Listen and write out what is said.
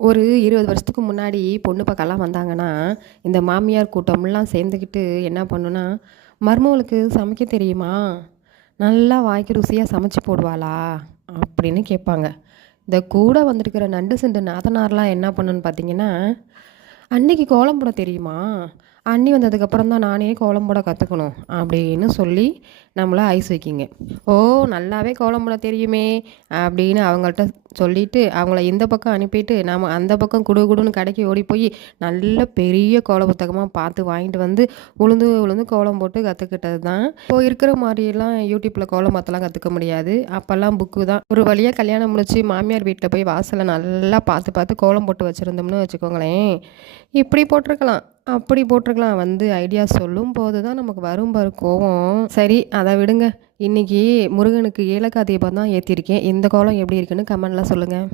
ஒரு 20 வருஷத்துக்கு முன்னாடி பொண்ணு பார்க்கலாம் வந்தாங்கன்னா, இந்த மாமியார் கூட்டம்லாம் சேர்ந்துக்கிட்டு என்ன பண்ணுன்னா, "மருமகளுக்கு சமைக்க தெரியுமா? நல்லா வாய்க்கு ருசியா சமைச்சு போடுவாளா?" அப்படின்னு கேட்பாங்க. இந்த கூட வந்திருக்கிற நண்டு சிண்டு நாத்தனார்லாம் என்ன பண்ணுன்னு பார்த்தீங்கன்னா, "அன்னைக்கு கோலம் போட தெரியுமா? அண்ணி வந்ததுக்கப்புறம் தான் நானே கோலம் போட கற்றுக்கணும்." அப்படின்னு சொல்லி நம்மள ஐஸ் வைக்கிங்க. "ஓ! நல்லாவே கோலம் போட தெரியுமே!" அப்படின்னு அவங்கள்ட்ட சொல்லிட்டு, அவங்கள இந்த பக்கம் அனுப்பிட்டு, நம்ம அந்த பக்கம் குடுகுடுன்னு கடைக்கு ஓடி போய், நல்ல பெரிய கோல புத்தகமாக பார்த்து வாங்கிட்டு வந்து, உழுந்து உழுந்து கோலம் போட்டு கற்றுக்கிட்டது தான். இப்போ இருக்கிற மாதிரிலாம் யூடியூப்பில் கோலம் பார்த்தெல்லாம் கற்றுக்க முடியாது. அப்போல்லாம் புக்கு தான். ஒரு வழியாக கல்யாணம் முடிச்சு மாமியார் வீட்டில் போய் வாசலில் நல்லா பார்த்து பார்த்து கோலம் போட்டு வச்சுருந்தோம்னு வச்சுக்கோங்களேன், இப்படி போட்டிருக்கலாம், அப்படி போட்டிருக்கலாம். வந்து ஐடியா சொல்லும் போது தான் நமக்கு வரும் பாரு கோவம். சரி, அதை விடுங்க. இன்னைக்கு முருகனுக்கு ஏலக்காய் தீபம் தான் ஏற்றிருக்கேன். இந்த கோலம் எப்படி இருக்குன்னு கமெண்ட்ல சொல்லுங்கள்.